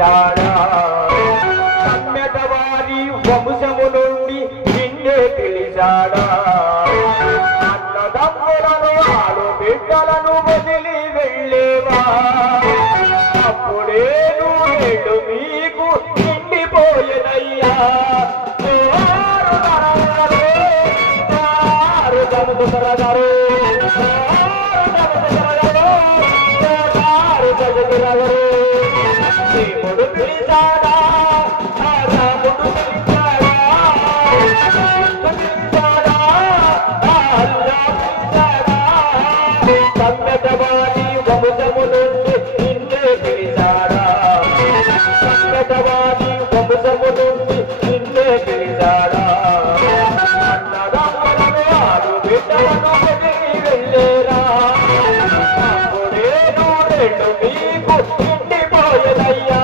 పిలిచాడా కమ్మెటవారి వంశము నుండి నిన్నే పిలిచాడా అన్నదమ్ములను ఆలు బిడ్డలను వదిలి వెళ్ళేవా అప్పుడే నూనెళ్ళు మీకు నిండిపోయేనయ్యా దేవుడు పిలిచాడా రాముడు పిలిచాడా పిలిచాడా అల్లా పిలిచాడా కమ్మెటవారి వంశము నుండి నిన్నే పిలిచాడా కమ్మెటవారి వంశము నుండి నిన్నే పిలిచాడా అన్నదమ్ములను ఆరు బిడ్డలను వదిలి వెళ్ళేరా అప్పుడే నూనెళ్ళు మీకు నిండిపోయేదయ్యా